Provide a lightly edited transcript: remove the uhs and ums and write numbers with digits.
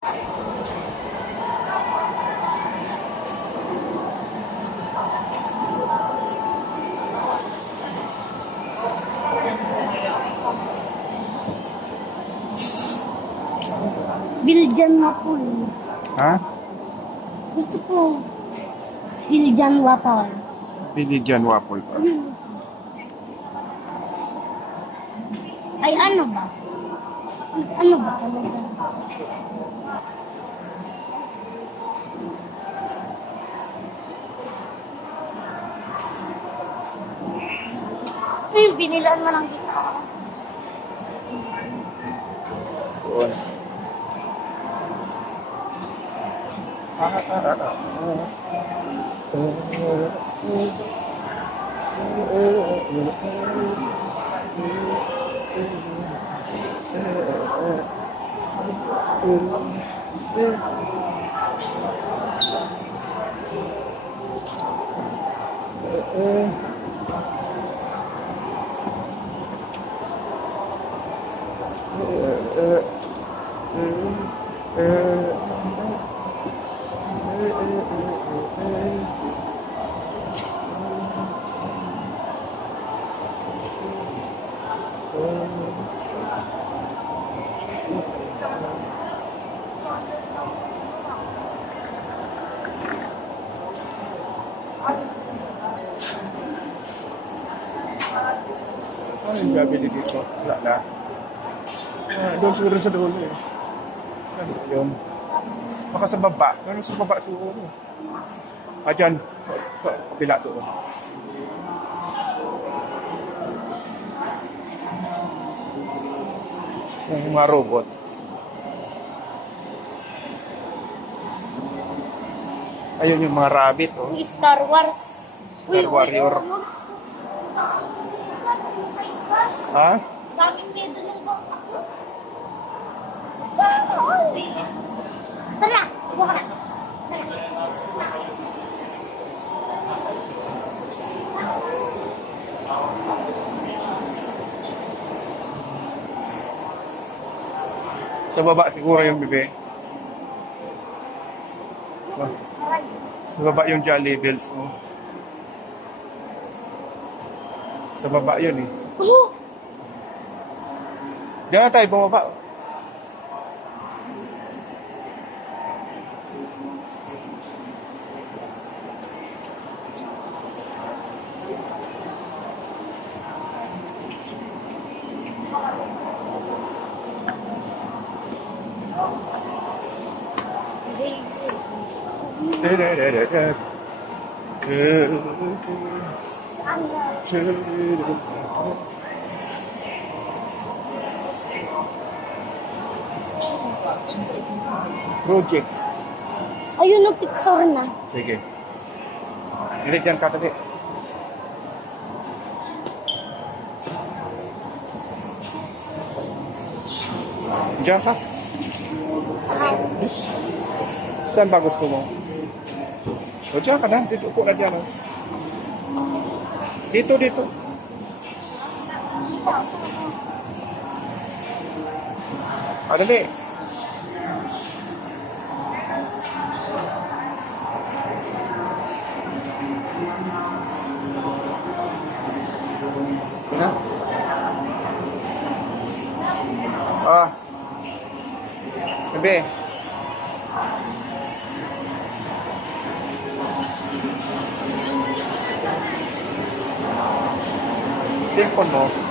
Biljan Wapol. Ha? Gusto ko Biljan Wapol. Binigyan waffle pa. Ay, ano ba? Ano ba talaga? Ay, binilan mo ng dito. Doon. Ano yung gabili dito? Wala na. Doon siguro sa dulo eh. Saan yun? Baka sa baba. Ano sa baba siguro? Dyan. Sa kapila doon. Yung mga robot. Ayun yung mga rabbit, oh. Yung Star Wars. Star Warrior. Ha? Daming dedo ng baka. Tara, buka na. Sa baba siguro yung bebe. Sa baba yung Jolly Bells, oh. Sa baba yun, eh. Oh! Diyan na tayo bumaba. Project. Ayun ang picture na. Sige. Dilit yan ka tadi. Diyan ka. Saan ba gusto mo? O diyan ka na. Dito upo na diyan. Oh. Dito, dito. Dali. Na? Bebe. Cellphone mo.